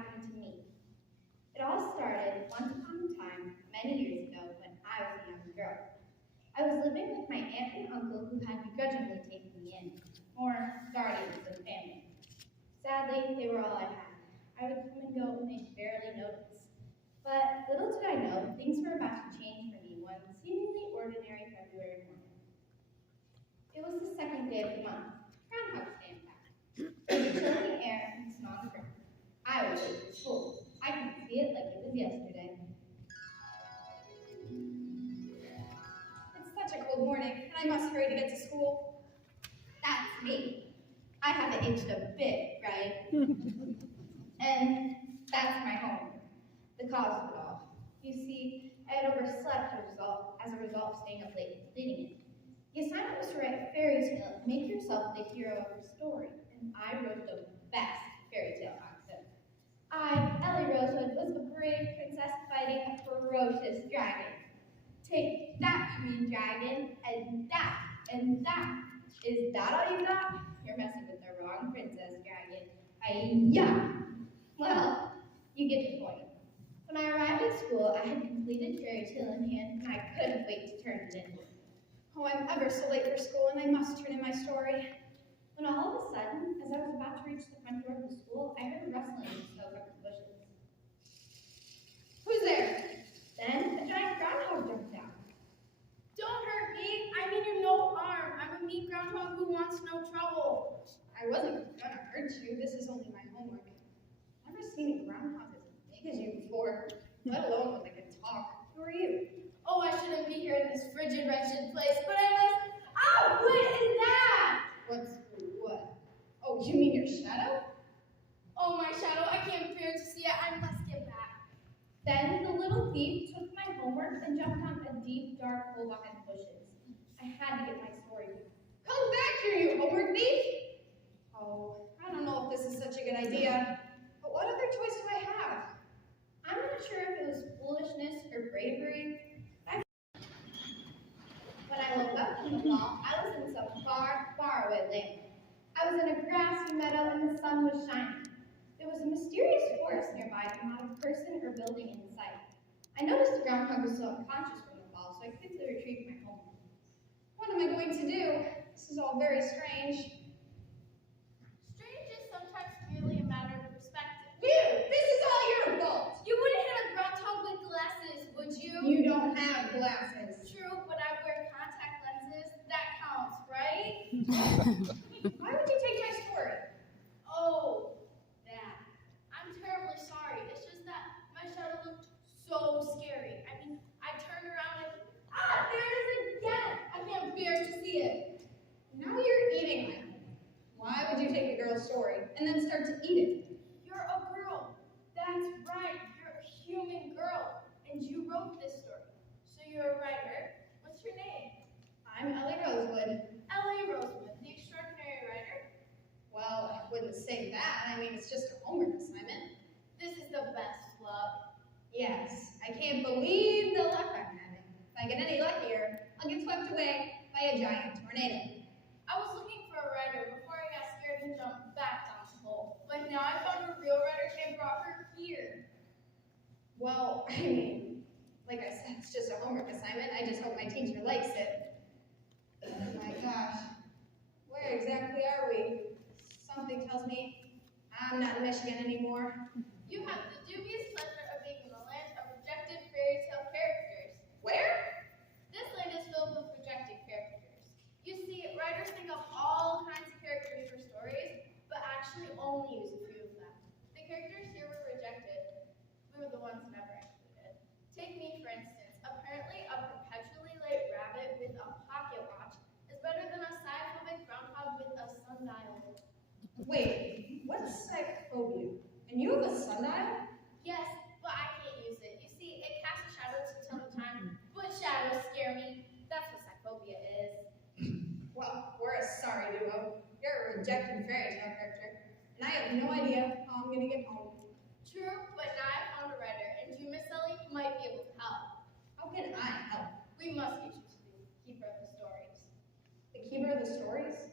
happened to me. It all started once upon a time, many years ago, when I was a young girl. I was living with my aunt and uncle who had begrudgingly taken me in, or guardians of the family. Sadly, they were all I had. I would come and go and they'd barely notice. But little did I know, things were about to change for me one seemingly ordinary February morning. It was the second day of the month, Groundhog Day in fact. There was chilly air and snow on the ground. I was late for school. I could see it like it was yesterday. It's such a cold morning, and I must hurry to get to school. That's me. I haven't aged a bit, right? And that's my home, the cause of it all. You see, I had overslept as a result of staying up late and completing it. The assignment was to write a fairy tale and make yourself the hero of the story, and I wrote the best fairy tale I could. I, Ellie Rosewood, was a brave princess fighting a ferocious dragon. Take that, you mean dragon, and that, and that. Is that all you got? You're messing with the wrong princess, dragon. Hi-ya! Well, you get the point. When I arrived at school, I had completed fairy tale in hand, and I couldn't wait to turn it in. Oh, I'm ever so late for school, and I must turn in my story. When all of a sudden, as I was about to reach the front door of the school, I heard rustling in the snow from the bushes. Who's there? Then a giant groundhog jumped out. Don't hurt me. I mean you no harm. I'm a mean groundhog who wants no trouble. I wasn't gonna hurt you. This is only my homework. I've never seen a groundhog as big as you before, let alone one that can talk. Who are you? Oh, I shouldn't be here in this frigid, wretched place, but I must. Oh, what is that? What's what? Oh, you mean your shadow? Oh, my shadow. I can't bear to see it. I must get back. Then the little thief took my homework and jumped down a deep, dark hole behind the bushes. I had to get my story. Come back here, you homework thief! Oh, I don't know if this is such a good idea, but what other choice do I have? I'm not sure if it was foolishness or bravery. When I woke up from the fall, I was in some far, far away land. I was in a grassy meadow and the sun was shining. There was a mysterious forest nearby and not a person or building in sight. I noticed the groundhog was still unconscious from the fall, so I quickly retrieved my homework. What am I going to do? This is all very strange. Strange is sometimes merely a matter of perspective. This is all your fault! You wouldn't hit a groundhog with glasses, would you? You don't have glasses. True, but I wear contact lenses. That counts, right? Why would you take my story? Oh, that. I'm terribly sorry. It's just that my shadow looked so scary. I mean, I turned around and there it is again. I can't bear to see it. Now you're eating my homework. Why would you take a girl's story and then start to eat it? You're a girl. That's right. You're a human girl. And you wrote this story. So you're a writer. What's your name? I'm Ellie Rosewood. Ellie Rosewood, the extraordinary writer. Well, I wouldn't say that. I mean, it's just a homework assignment. This is the best luck. Yes, I can't believe the luck I'm having. If I get any luckier, I'll get swept away by a giant tornado. I was looking for a writer before I got scared and jumped back down the hole. But now I found a real writer and brought her here. Well, I mean, like I said, it's just a homework assignment. I just hope my teacher likes it. Oh my gosh. Where exactly are we? Something tells me I'm not in Michigan anymore. You have the dubious pleasure of being in the land of rejected fairy tale characters. Where? This land is filled with rejected characters. You see, writers think of all kinds of characters for stories, but actually only use a few of them. The characters here were rejected. We were the ones never included. Take me, for instance. Apparently, a perpetually late rabbit with a pocket watch is better than a sci-phobic groundhog with a sundial. Wait, what's psychophobia? And you have a sundial? Yes, but I can't use it. You see, it casts a shadow to tell the time, but shadows scare me. That's what psychophobia is. Well, we're a sorry duo. You're a rejected fairy tale character, and I have no idea how I'm gonna get home. True, but now I found a writer, and you, Miss Ellie, might be able to help. How can I help? We must get you to the keeper of the stories. The keeper of the stories?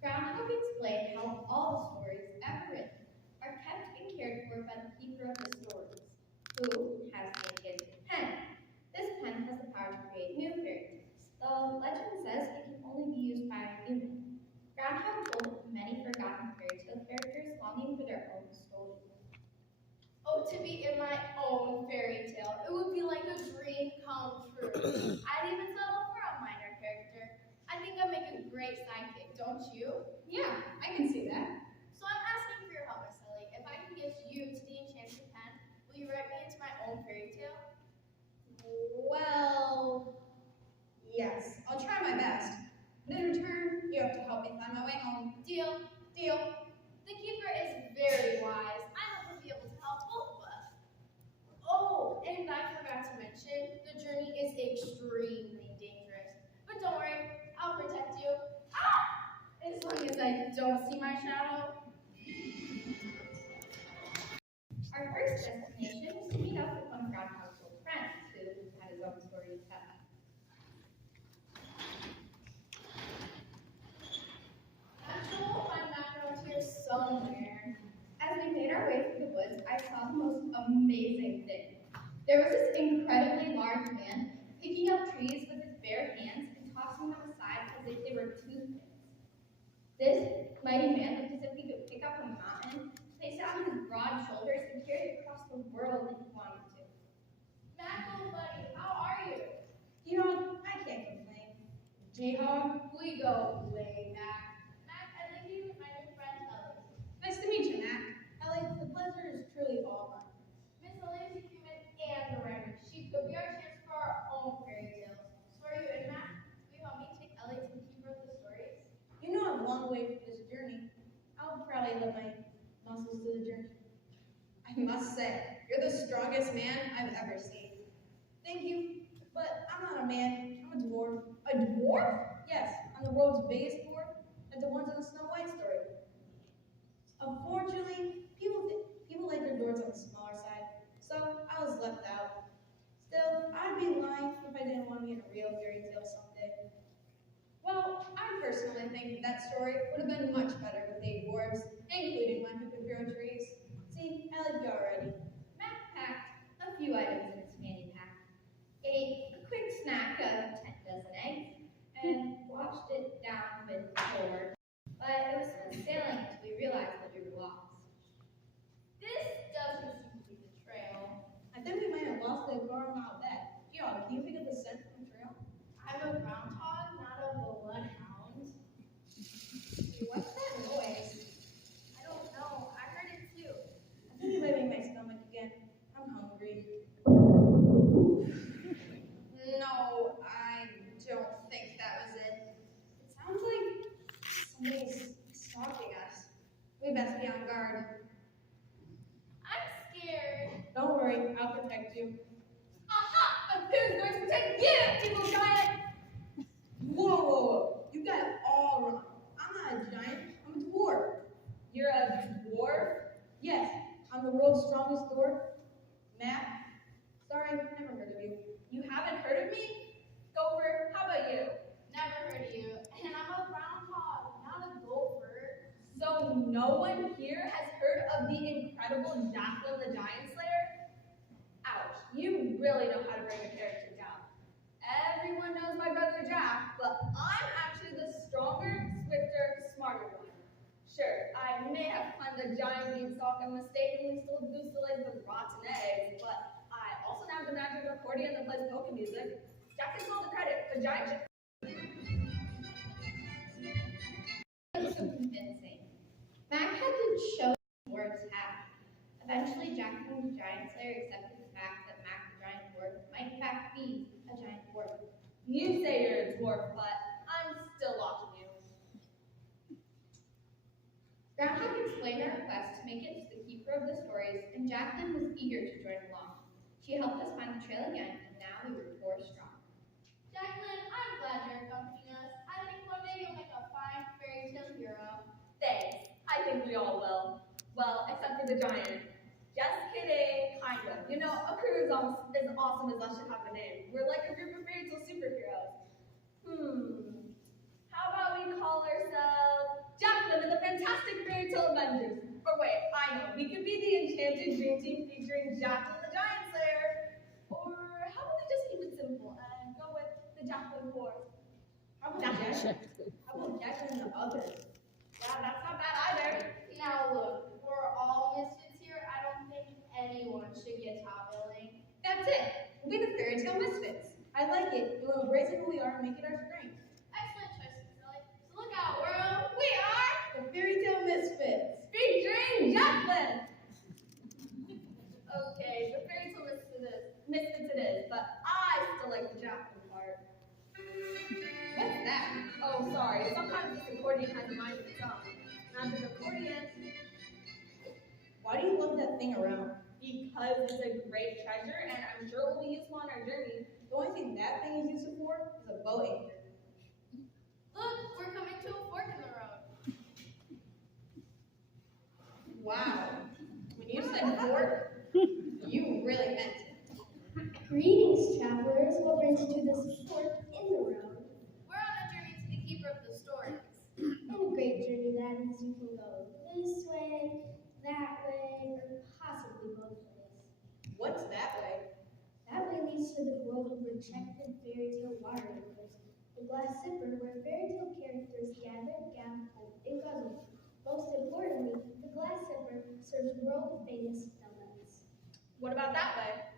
Groundhog explained how all the stories ever written are kept and cared for by the keeper of the stories, who has the enchanted pen. This pen has the power to create new fairy tales. The legend says it can only be used by a human. Groundhog told many forgotten fairy tale characters longing for their own story. Oh, to be in my own fairy tale. It would be like a dream come true. I'd even settle for a minor character. I think I'd make a great sidekick, don't you? Yeah, I can see that. So I'm asking for your help, Miss Lily. If I can get you to the enchanted pen, will you write me into my own fairy tale? Well, yes, I'll try my best. But in return, you have to help me find my way home. Deal. Deal. The keeper is very wise. I hope he'll be able to help both of us. Oh, and I forgot to mention, the journey is extremely dangerous. But don't worry, I'll protect you. Ah! As long as I don't see my shadow. Our first destination was to meet up with one of Groundhog's old friends, who had his own story to tell. I'm sure we'll find Mac around here somewhere. As we made our way through the woods, I saw the most amazing thing. There was this incredibly large man picking up trees with his bare hands and tossing them aside as if they were toothpicks. This mighty man looked as if he could pick up a mountain, place it on his broad shoulders, and carry it across the world if he wanted to. Mac, old buddy, how are you? Jihad, I can't complain. Jihad, We go way back. Mac, I'd like you to meet my new friend, Ellie. nice to meet you, Mac. Ellie, the pleasure is truly all mine. Miss Lily is a human and a writer. She could be our chance for our own fairy tales. So are you in, Mac? Will you help me take Ellie to the keeper of the stories? You know I'm a long way from this journey. I'll probably let my muscles to the journey. I must say, you're the strongest man I've ever seen. Thank you, but I'm not a man. I'm a dwarf. A dwarf? Yes, I'm the world's biggest dwarf, like the ones in the Snow White story. Unfortunately, people like their dwarves on the smaller side, so I was left out. Still, I'd be lying if I didn't want to be in a real fairy tale someday. Well, I personally think that story would have been much better with 8 dwarves, including one who could grow trees. See, I like you already. Mac packed a few items in his fanny pack, ate a quick snack of 10 dozen eggs, and washed it down with board. But it was smooth sailing until we realized that we were lost. This doesn't seem to be the trail. I think we might have lost the car mile back. Yo, can you pick up the scent from the trail? I'm a groundhog, not a bloodhound. What's that noise? I don't know. I heard it too. I think it might be my stomach again. I'm hungry. No, I don't think that was it. It sounds like somebody's stalking us. We best be on guard. I'm scared. Don't worry, I'll protect you. Aha! And who's going to protect you, evil giant? Whoa. You got it all wrong. I'm not a giant, I'm a dwarf. You're a dwarf? Yes, I'm the world's strongest dwarf. Matt? Sorry, never heard of you. You haven't heard of me? Gopher, how about you? Never heard of you. And I'm a groundhog, not a gopher. So no one here has heard of the incredible Jacqueline the Giant Slayer? Ouch, you really know how to bring a character down. Everyone knows my brother Jack, but I'm actually the stronger, swifter, smarter one. Sure, I may have climbed a giant beanstalk and mistakenly stole goose delays with rotten eggs, but I also have the magic accordion that plays polka music. Jack gets all the credit, the giant. It was so convincing. Mac had to show dwarves have. Eventually, Jackson the Giant Slayer accepted the fact that Mac the Giant Dwarf might in fact be a giant dwarf. You say you're a dwarf, but I'm still watching you. Groundhog explained our quest to make it to the keeper of the stories, and Jacqueline was eager to join along. She helped us find the trail again, and now we were 4 strong. Jacqueline, I'm glad you're accompanying us. I think one day you'll make a fine fairy tale hero. Thanks. I think we all will. Well, except for the giant. Just kidding. Kind of. You know, a crew is as awesome as us should have a name. We're like a group of fairy tale superheroes. How about we call ourselves Jacqueline and the Fantastic Fairy Tale Avengers? Or wait, I know. We could be the Enchanted Dream Team featuring Jacqueline the Giant Slayer. Or how about we just keep it simple and go with the Jacqueline Force? How about Jacqueline? How about Jacqueline and the others? Yeah, that's not bad either. Now look, we're all misfits here. I don't think anyone should get top billing. That's it. We'll be the Fairy Tale Misfits. I like it. We'll embrace who we are and make it our strength. Excellent choice, Sally. So look out, world. We are The Fairy Tale Misfits. Featuring Jacqueline. okay. The fairy tale Misfits it is, but I still like the Jacqueline part. What's that? Oh, sorry. Sometimes this accordion has a mind of its own. Not an accordion. Why do you love that thing around? Because it's a great treasure, and I'm sure it will be useful on our journey. The only thing that thing is useful for is a boat anchor. Look, we're coming to a fork in the road. Wow. When you said fork, you really meant it. Greetings, travelers. What brings you to this fork in the road? We're on a journey to the keeper of the stories. And a great journey that is. You can go this way, that way, or possibly both ways. What's that way? That way leads to the world of rejected fairy tale water anchors, the glass zipper where fairy tale characters gather, gamble, and guzzle. Most importantly, the glass zipper serves world famous donuts. What about that way?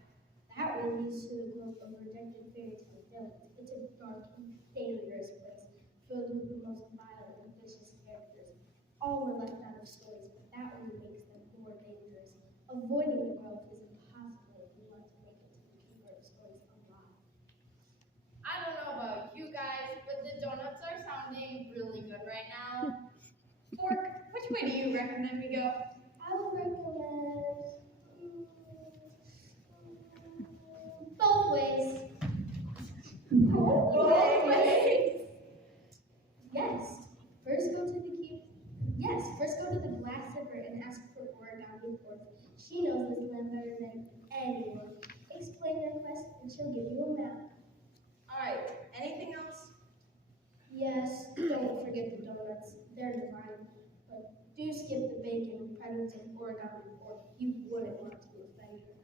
That way leads to the growth of rejected fairy tale villains. It's a dark and dangerous place, filled with the most violent and vicious characters. All were left out of stories, but that only makes them more dangerous. Avoiding the growth is impossible if you want to make it to the keeper of stories alive. I don't know about you guys, but the donuts are sounding really good right now. Fork, which way do you recommend we go? I would recommend both ways. Both ways. Yes. First go to the glass zipper and ask for origami fork. She knows this land better than anyone. Explain your quest and she'll give you a map. Alright, anything else? Yes, don't forget the donuts. They're divine. But do skip the bacon, pretzels, and origami fork. You wouldn't want to offend her.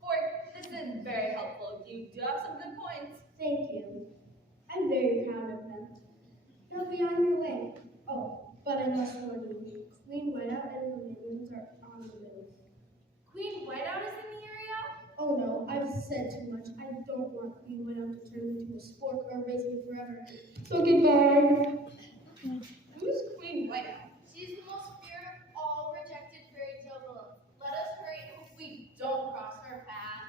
Fork, this is very helpful. You do have some good points. Thank you. I'm very proud of them. You'll be on your way. Oh, but I must warn you. Queen Whiteout and her minions are on the move. Queen Whiteout is in the area? Oh no, I've said too much. I don't want Queen Whiteout to turn into a spork or raise me forever. So goodbye. Who's Queen Whiteout? She's the most feared of all rejected fairy tale villains. Let us hurry if we don't cross her path.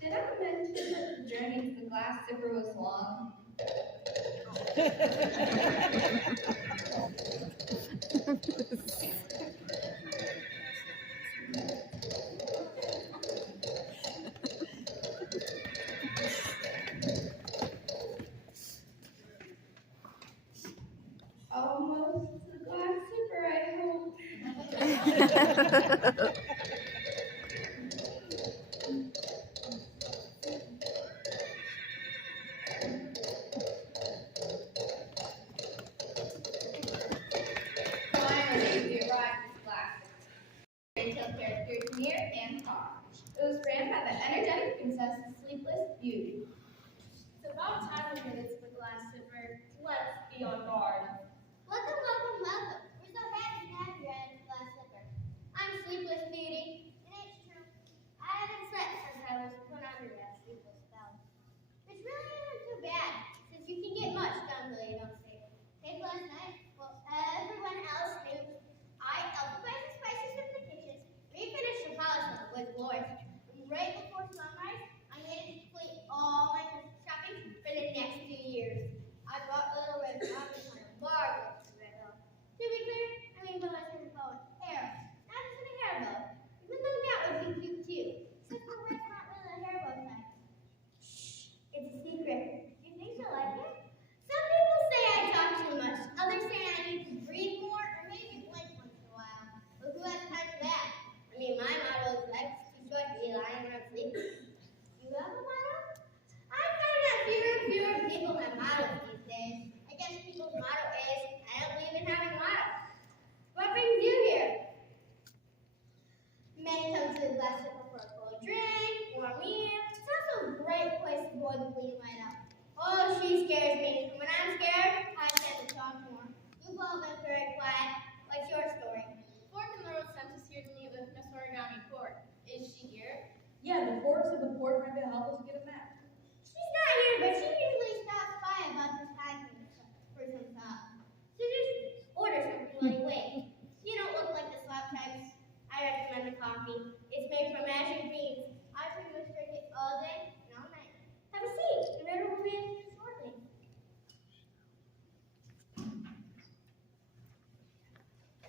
Did I mention that the journey to the glass zipper was long? Almost to the glass zipper, I hope. Finally, we arrived at the glass zipper. Fairy tale characters near and far. It was ran by the energetic princess, Sleepless Beauty. It's about time we made it to the glass zipper. Let's be on guard. Welcome, welcome, welcome. We're so happy to have you at the glass zipper. I'm Sleepless Beauty. And it's true. I haven't slept since I was put under that sleepless spell. Which really isn't too bad, since you can get much done till you don't sleep. Take last night, well, everyone else knew. I helped spice the spices in the kitchen, refinished the polish on the wood floors. And right before sunrise, I managed to complete all my Christmas shopping for the next 2 years. I bought a little red robin on a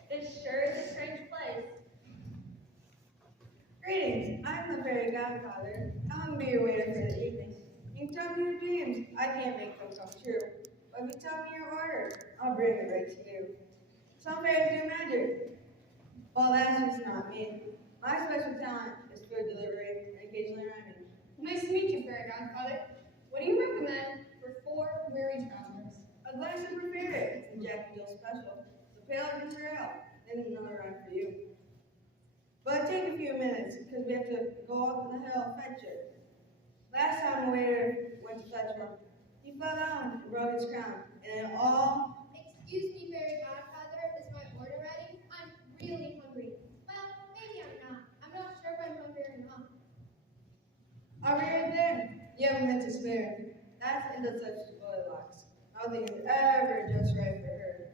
This sure is a strange place. Greetings, I'm the fairy godfather. I'll be your waiter for the evening. You can tell me your dreams. I can't make them come true. But if you tell me your order, I'll bring it right to you. Some fairies do magic. Well, that's just not me. My special talent is food delivery and occasionally rhyming. Nice to meet you, Fairy Godfather. What do you recommend for 4 weary travelers? A glass of your favorite. It's a Jack and Jill special. The pale ginger ale. Then another rhyme for you. But take a few minutes, because we have to go up the hill and fetch it. Last time the waiter went to fetch one, he fell down and broke his crown, and it all... Excuse me, Fairy Godfather, is my order ready? I'm really hungry. Well, maybe I'm not. I'm not sure if I'm hungry or not. I'll be right there. You have a minute to spare. That's into such Goldilocks. Nothing is ever just right for her.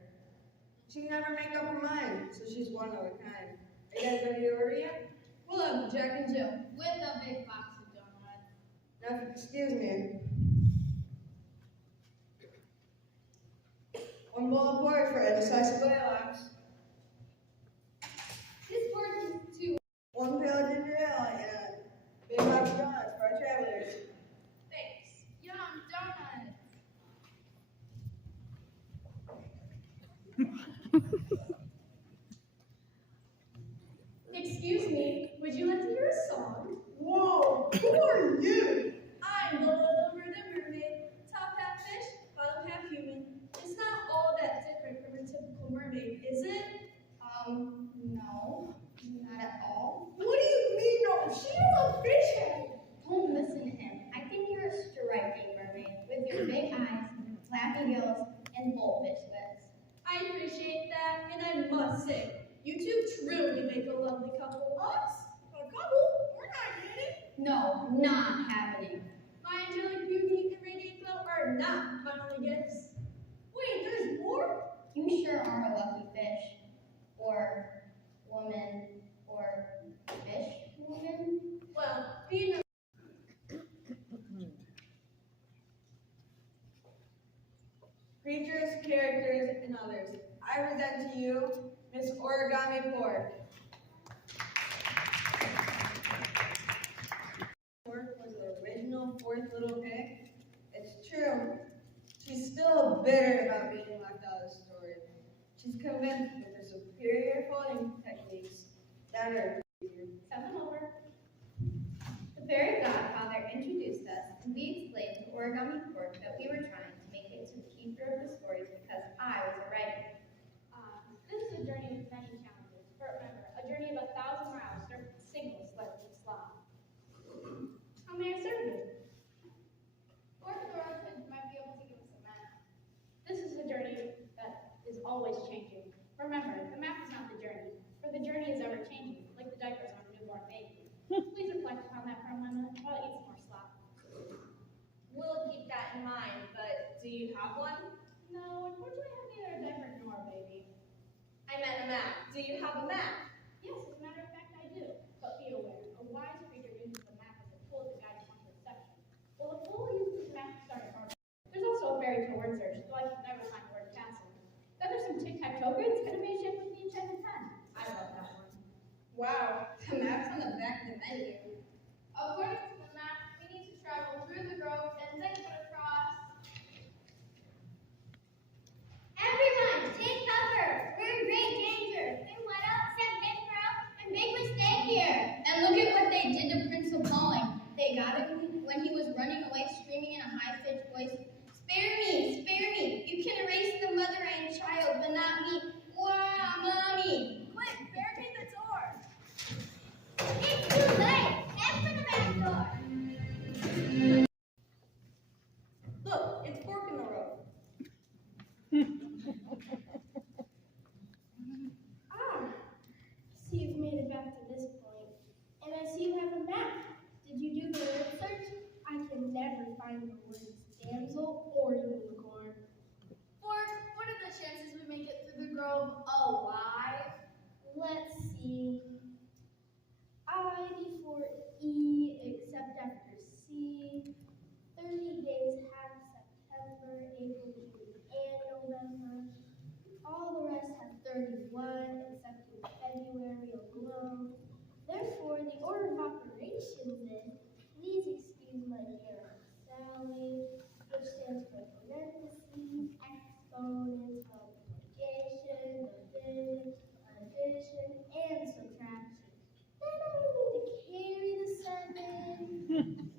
She can never make up her mind, so she's one of a kind. Are you guys ready to order yet? We'll have the Jack and Jill. With a big box of donuts. Now, if you excuse me. One bowl of porridge for a decisive Goldilocks. This porridge is too. One pail of ginger ale and a big box of donuts for our travelers. Thanks. Yum, donuts. Excuse me, would you like to hear a song? Whoa, who are you? I'm the little rhythm mermaid, top half fish, bottom half human. It's not all that different from a typical mermaid, is it? No, not at all. What do you mean, no? She is a fish head. Don't listen to him. I think you're a striking mermaid with your big eyes, flappy gills, and goldfish lips. I appreciate that, and I must say, you two truly make a lovely couple. Us? A couple? We're not dating. No, not happening. My angelic beauty and radiant glow are not my only gifts. Wait, there's more? You sure are a lucky fish. Or woman. Or fish woman. Well, being a Creatures, characters, and others. I present to you Miss Origami Pork. Pork was the original fourth little pig. It's true. She's still bitter about being left out of the story. She's convinced with her superior folding techniques that are Send them over. The fairy godfather introduced us, and we explained to Origami Pork that we were trying to make it to the keeper of the stories because I was a writer. This is a journey with many challenges, but remember, a journey of 1,000 miles surfing single sledge slot. How may I serve you? Or Dorothy might be able to give us a map. This is a journey that is always changing. Remember, the map is not the journey, for the journey is ever changing, like the diapers on a newborn baby. Please reflect upon that for a moment while I eat some more slop. We'll keep that in mind, but do you have one? No, unfortunately, I have neither a diaper nor a baby. I meant a map. Do you have a map? Yes, as a matter of fact, I do. But be aware, a wise creature uses the map as a tool to guide one's perception. Well, a fool uses the map to start a argument. There's also a fairy tale word search, though I can never find the word castle. Then there's some tic-tac-toe grids and a mage ship with the enchanted pen. I love that one. Wow, the map's on the back of the menu. According to the map, we need to travel through the grove and then cut across. Everyone, take cover! We're in great danger! Then what else have Big Girl and Big Mistake here? And look at what they did to Prince Appalling. They got him when he was running away, screaming in a high-pitched voice, "Spare me! Spare me! You can erase the mother and child, but not me! Wow, Mommy!" Quick, barricade the door. It's too late! Head for the back door! therefore, the order of operations is, please excuse my dear Aunt Sally, which stands for parentheses, exponents, multiplication, division, addition, and subtraction. Then I would need to carry the 7.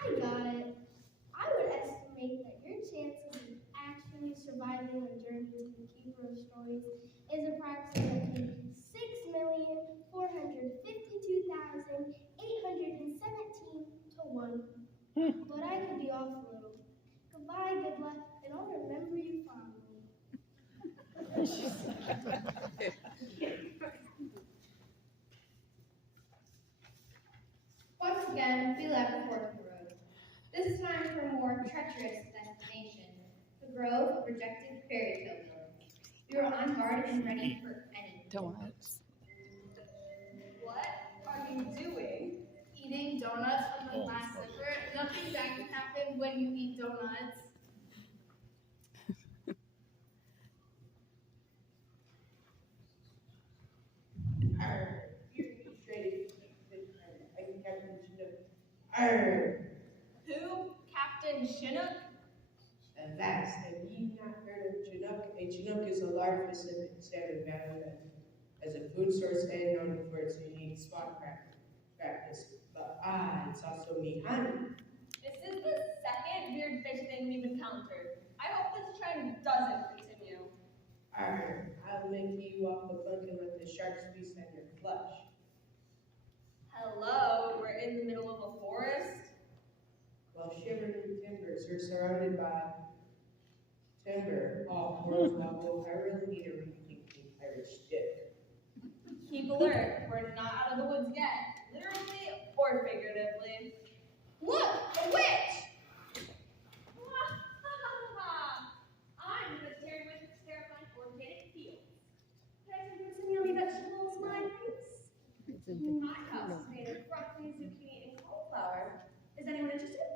I got it. I would estimate that your chances of actually surviving a journey to the Keeper of Stories is approximately 6,452,817 to 1. But I could be off a little. Goodbye, good luck, and I'll remember you fondly. Once again, we left Fork Road. This time for a more treacherous destination, the Grove of Rejected Fairy Tale Village. We were on guard and ready for anything. Donuts. What are you doing? Eating donuts from the last supper. Nothing bad can happen when you eat donuts. Who? Captain Chinook? Avast, have ye not heard of Chinook? A Chinook is a large Pacific Standard mammal that as a food source and known for its unique spot practice. But it's also meat honey. This is the second weird fish thing we've encountered. I hope this trend doesn't continue. I'll make you walk the plank and let the sharks feast on your flesh. Hello, we're in the middle of a forest. While shivering timbers are surrounded by timber, all horns wobble. I really need a rethinking pirate stick. Keep alert, we're not out of the woods yet, literally or figuratively. Look, a witch! I'm the vegetarian witch of terrifying organic fields. Can I tell you some yummy vegetables, my prince? My house is made of broccoli, zucchini, and cauliflower. Is anyone interested?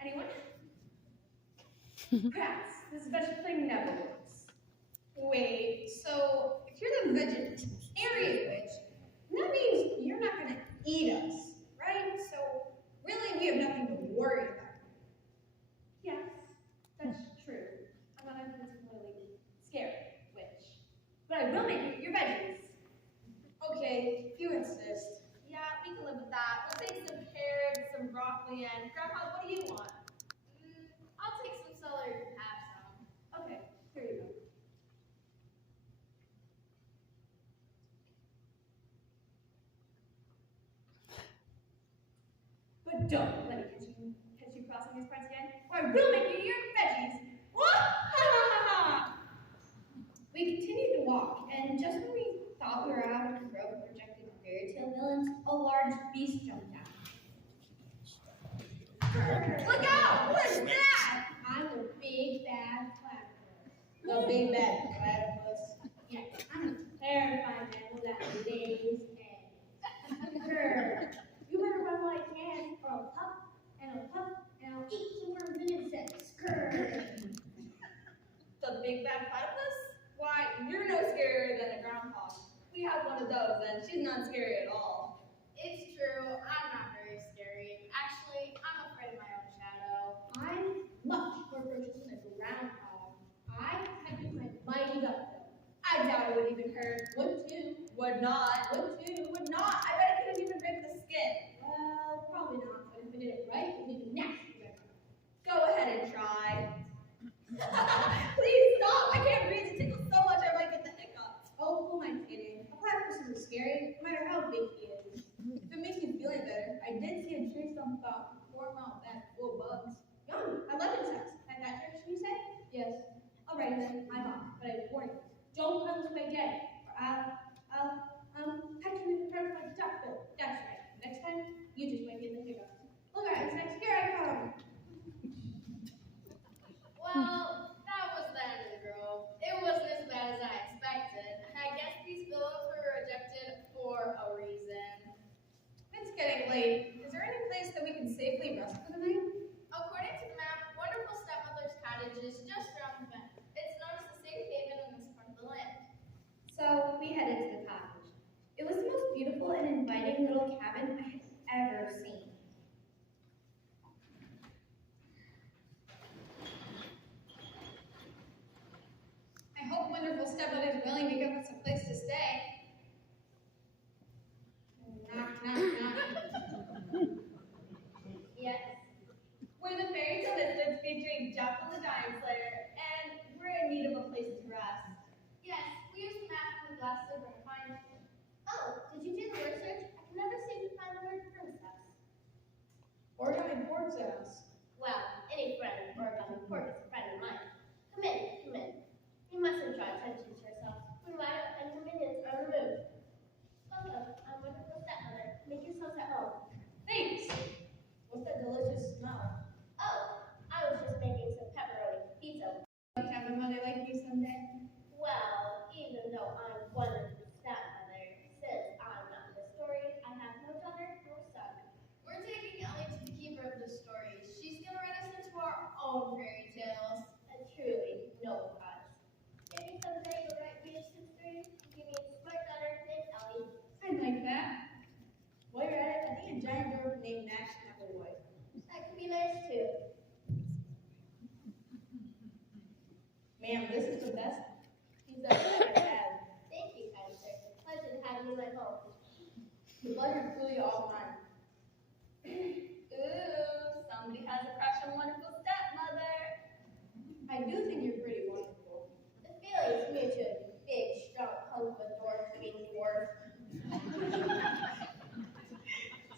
Anyone? Perhaps this vegetarian never works. Wait, so if you're the vegetarian witch, that means you're not going to eat us, right? So really, we have nothing to worry about. Yes, that's true. I'm not a particularly scary witch. But I will make you eat your veggies. Okay, if you insist. Yeah, we can live with that. We'll take some carrots, some broccoli, and Grandpa, what do you want? I'll take some celery if you have some. Okay, here you go. But don't let me catch you crossing these parts again, or I will make you eat your veggies. We continued to walk, and just when we thought we were out of the Grove of Rejected Fairy Tale Villains, a large beast jumped out. Look out! What is that? I'm a big bad platypus. The big bad platypus. Yes, I'm a terrifying animal that lays eggs. Grr. You better run while I can, or I'll puff, and I'll puff, and I'll eat some worms and insects. Grr. The big bad platypus? Why, you're no scarier than a groundhog. We have one of those, and she's not scary at all. It's true, I'm not very scary. Actually, I'm afraid of my own shadow. I'm much more ferocious than a groundhog. I have used my mighty gut though. I doubt it would even hurt. Would too. Would not. Would too. Would not. I bet it couldn't even break the skin. Well, probably not, but if we did it right, it would be nasty. Go ahead and try. Please stop. I can't breathe. It tickles so much I might get the hiccups. Oh, who am I kidding? A platypus isn't scary, no matter how big he is. If it makes you feel any better, I did see a tree stump about 4 miles back full of bugs. Yum, I love insects. Like that direction you said? Yes. Alright then, I'm off. But I warn you, don't come this way again, or I'll peck stepmother's willing to give us a place to stay. Knock, knock, knock. Yes. We're the fairy tale Misfits featuring Jackal the Giant Slayer, and we're in need of a place to rest. Yes, we used the map and the glass slipper to find it. Oh, did you do the word search? I can never seem to find the word princess. Organic pork sauce. Well, any friend or a report is a friend of mine. Come in, come in. You mustn't draw attention to yourself. When right and convenience are removed. Welcome, I'm wonderful stepmother. Make yourselves at home. Thanks. What's that delicious smell? Oh, I was just making some pepperoni pizza. Love to have a mother like you someday. Well, even though I'm wonderful stepmother, since I'm not the story, I have no daughter nor son. We're taking Ellie to the keeper of the stories. She's gonna write us into our own fairy tales. And truly, no cause. Maybe someday you'll write me a sister and give me a smart daughter named Ellie. I'd like that. While you're at it, I think a giant dwarf named Max Applewhite. That could be nice too. Ma'am, this is the best pizza I've ever had. Thank you, kind sir. Pleasure to have you in my home. The pleasure is truly all mine. Ooh, somebody has a crush on wonderful stepmother. I do think you're pretty wonderful. The feeling's mutual. Big, strong, hunk of a dwarf-looking dwarf.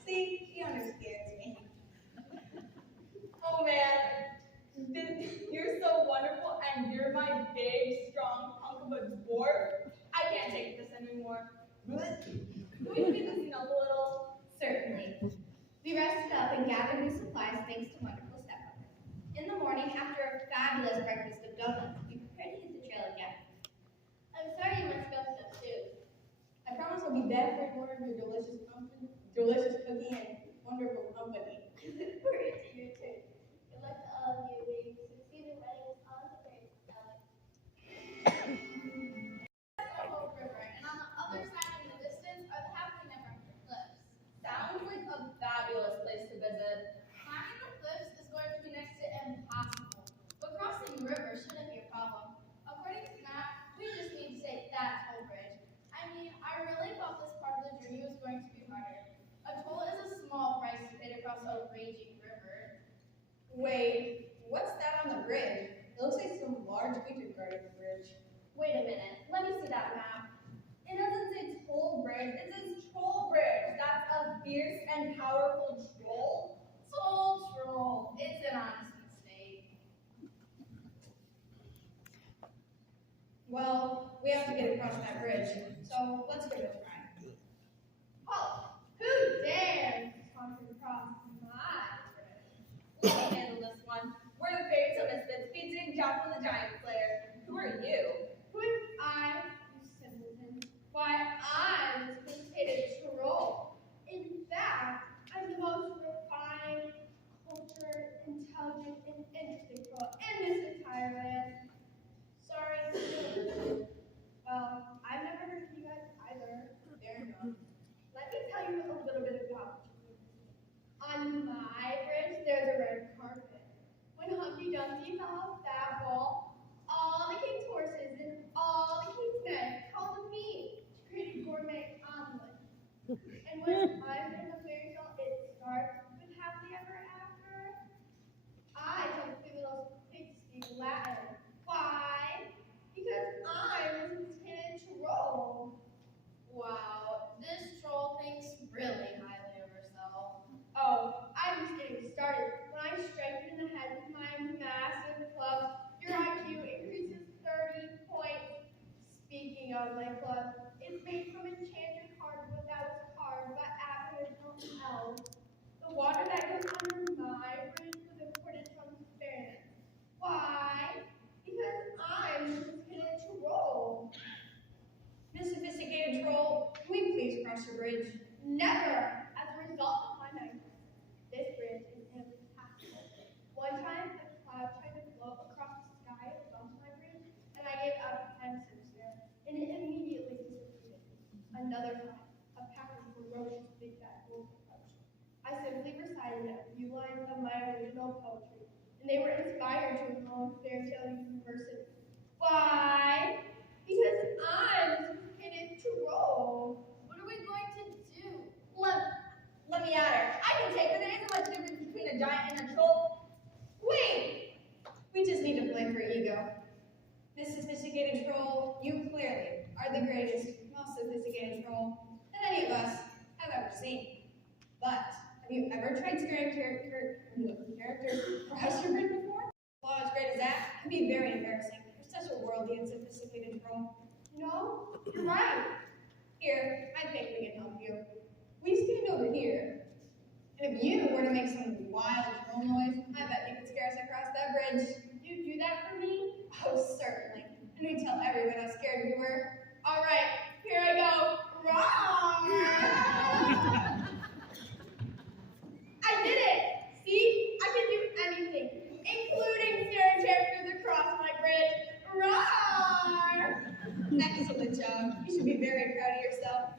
See, he understands me. Oh man, you're so wonderful and you're my big, strong hunk of a dwarf. I can't take this anymore. Can we speed this up a little? Certainly. We rested up and gathered new supplies thanks to wonderful stepmother. In the morning, after a fabulous breakfast of donuts, we prepared to hit the trail again. I'm sorry you must go so soon. I promise I'll be back for more of your delicious cooking and wonderful company. Hurry to your turn. Good luck to all of you. May you succeed in writing us on the fairy tale. Oak River, and on the other side in the distance are the happily never after cliffs. Sounds like a fabulous place to visit. Climbing the cliffs is going to be next to impossible, but crossing the river shouldn't be a problem. According to the map, we just need to take that toll bridge. I mean, I really thought this part of the journey was going to be harder. A toll is a small price to pay to cross a raging river. Wait, what's that on the bridge? It looks like some large creature guarding the bridge. Wait a minute, let me see that map. It doesn't say toll bridge, it says troll bridge. That's a fierce and powerful troll. Toll troll. It's an honest mistake. Well, we have to get across that bridge, so let's give it a try. Oh, who dares talk across my bridge? Let me handle this one. We're the fairy tale Misfits featuring Jackal the Giant Slayer. Who are you? Who am I, you simpleton? Why, I'm a sophisticated troll. In fact, I'm the most refined, cultured, intelligent, and interesting troll in this entire land. Sorry. Well, I've never heard of you guys either. Fair enough. Let me tell you a little bit about me. On my bridge, there's a red carpet. When Humpty Dumpty fell off that wall, all the king's horses and all the king's men called on me to create a gourmet omelet. And when I'm in the fairy tale, it starts with happily ever after. I tell the little pigs to speak Latin. Why? Because I'm a sophisticated troll. Wow, this troll thinks really highly of herself. Oh, I'm just getting started. When I strike you in the head with my massive club, your IQ increases 30 points. Speaking of my club, it's made from enchanted hardwood that was carved by Aboriginal elves. The water that goes under my bridge was imported from fairyland. Why? Because I'm a sophisticated troll. Miss Sophisticated Troll, can we please cross the bridge? Never! As a result of my nightmare, this bridge is impassable. One time, a cloud tried to float across the sky above my bridge, and I gave out a pensive stare, and it immediately disappeared. Another time, a pack of ferocious big fat wolves approached. I simply recited a few lines of my original poetry, and they were inspired to enroll in Fairy Tale University. Why? Because I'm the sophisticated troll. What are we going to do? Let me at her. I can take her. There isn't much difference between a giant and a troll. Wait! We just need to blame her ego. This sophisticated troll, you clearly are the greatest, most sophisticated troll that any of us have ever seen. But have you ever tried scaring characters for house your friend before? Flaw as great as that can be very embarrassing. You're such a worldly and sophisticated troll. No, you're right. Here, I think we can help you. We stand over here, and if you were to make some wild troll noise, I bet you could scare us across that bridge. You do that for me? Oh, certainly. And we tell everyone how scared we were. All right, here I go. Roar! I did it! See? I can do anything, including staring characters across my bridge. Roar! Excellent job. You should be very proud of yourself.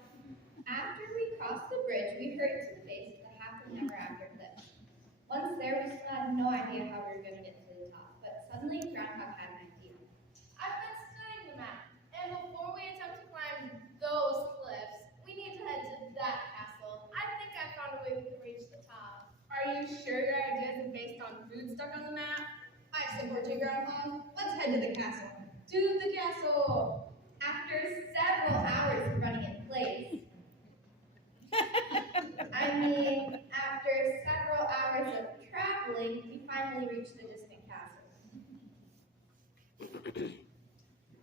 After we crossed the bridge, we hurried to the base of the happily never after cliff. Once there, we still had no idea how we were going to get to the top, but suddenly Groundhog had an idea. I've been studying the map, and before we attempt to climb those cliffs, we need to head to that castle. I think I found a way we can reach the top. Are you sure your idea isn't based on food stuck on the map? I support you, Groundhog. Let's head to the castle. To the castle. After several hours of running in place, after several hours of traveling, we finally reached the distant castle.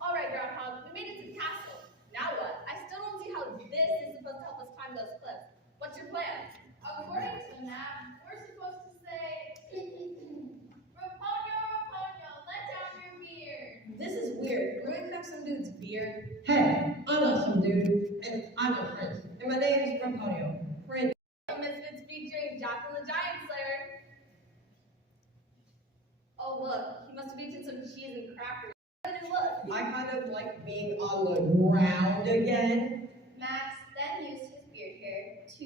All right, Groundhog, we made it to the castle. Now what? I still don't see how this is supposed to help us climb those cliffs. What's your plan? According to the map, we're supposed to say, Raponio, Raponio, let down your beard. This is weird. We're gonna cut some dude's beard. Hey, I'm not some dude, and I'm a prince, and my name is Ramponio. Prince. The Misfits featuring Jack and the Giant Slayer. Oh look, he must have eaten some cheese and crackers. Look. I kind of like being on the ground again. Max then used his beard hair to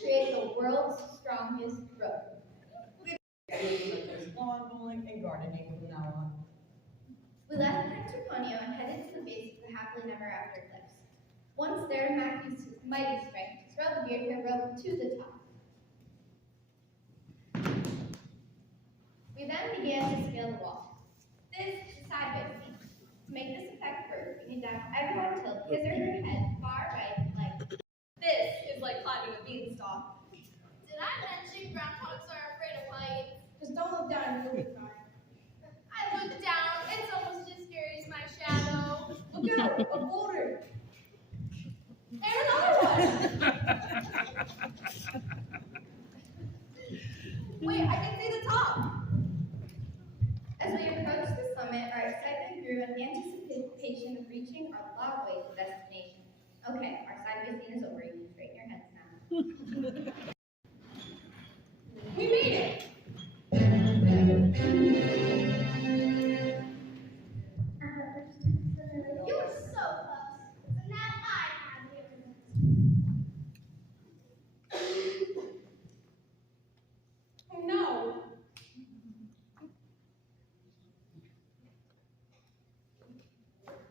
create the world's strongest rope. There's lawn bowling and gardening from now on. We left Prince and headed to the base of the happily never after cliffs. Once there, Max used his mighty strength to throw the beard hair rope to the top. We then began to scale the wall. This is sideways feat. To make this effect work, we need to have everyone tilt his or her head far right like This is like climbing a beanstalk. Did I mention groundhogs are afraid of heights? Just don't look down, you'll be fine. I look down, it's almost as scary as my shadow. Look out, a boulder. And another one! Wait, I can see the top. As we approached the summit, our excitement grew in anticipation of reaching our long way to destination. Okay, our sideways scene is over. You can straighten your heads now. We made it. You were so close. And now I have you. Oh no.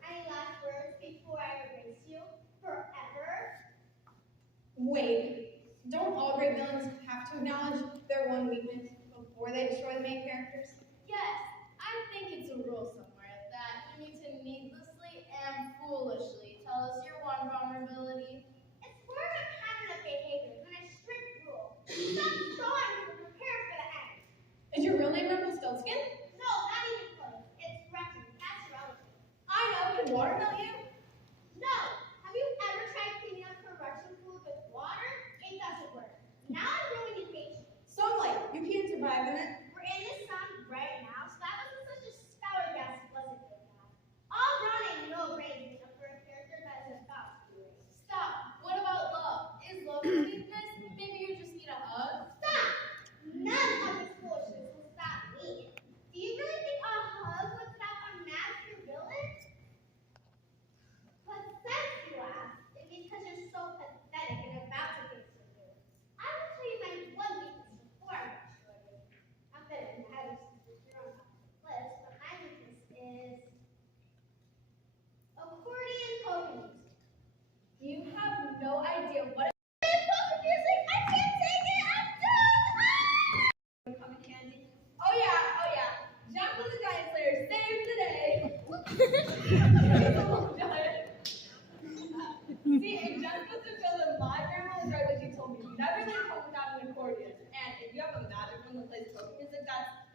Any last words before I erase you forever? Wait, don't all great villains have to acknowledge their one weakness before they destroy the main characters? Yes, I think it's a rule somewhere that you need to needlessly and foolishly tell us your one vulnerability. It's more of a pattern of behavior than a strict rule. Stop trying to prepare for the end. Is your real name Rumpelstiltskin? No, not even close. It's Gretchen. That's relative. I know, can water melt you? No! Have you ever tried cleaning up correction food with water? It doesn't work. Now I'm ruining patience. Sunlight, you can't survive in it. We're in the sun right now, so that wasn't such a stellar guess, was it, Big Guy? All running, no raging up for a character that is about to be raised. Stop! What about love? Is love a weakness? Maybe you just need a hug? Stop! None of this foolishness will stop me. Do you really think a hug would stop a master villain?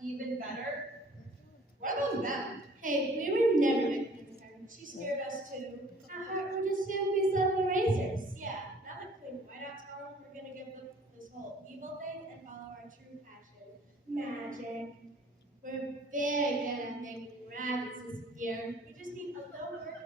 even better? What about them? Hey, we were never meant to be her. She scared us too. At heart, we're just simply self-erasers. Yeah, now that Queen Whiteout's gone, we're gonna give up this whole evil thing and follow our true passion. Magic. We're very good at making rabbits disappear. We just need a little work